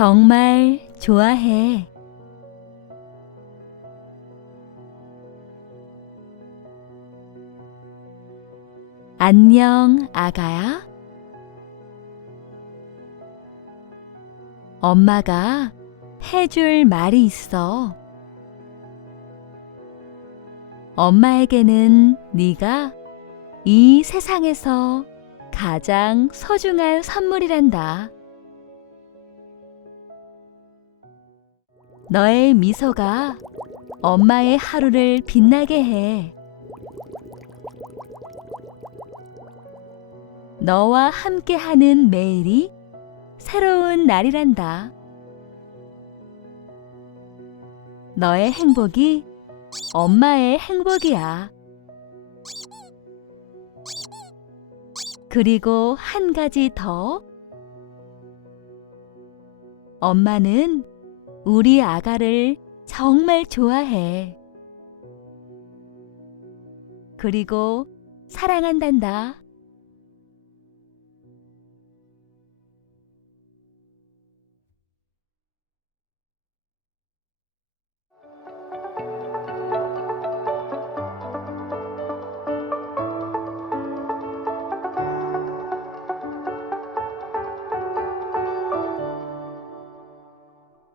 정말 좋아해. 안녕, 아가야. 엄마가 해줄 말이 있어. 엄마에게는 네가 이 세상에서 가장 소중한 선물이란다. 너의 미소가 엄마의 하루를 빛나게 해. 너와 함께하는 매일이 새로운 날이란다. 너의 행복이 엄마의 행복이야. 그리고 한 가지 더. 엄마는 우리 아가를 정말 좋아해. 그리고 사랑한단다.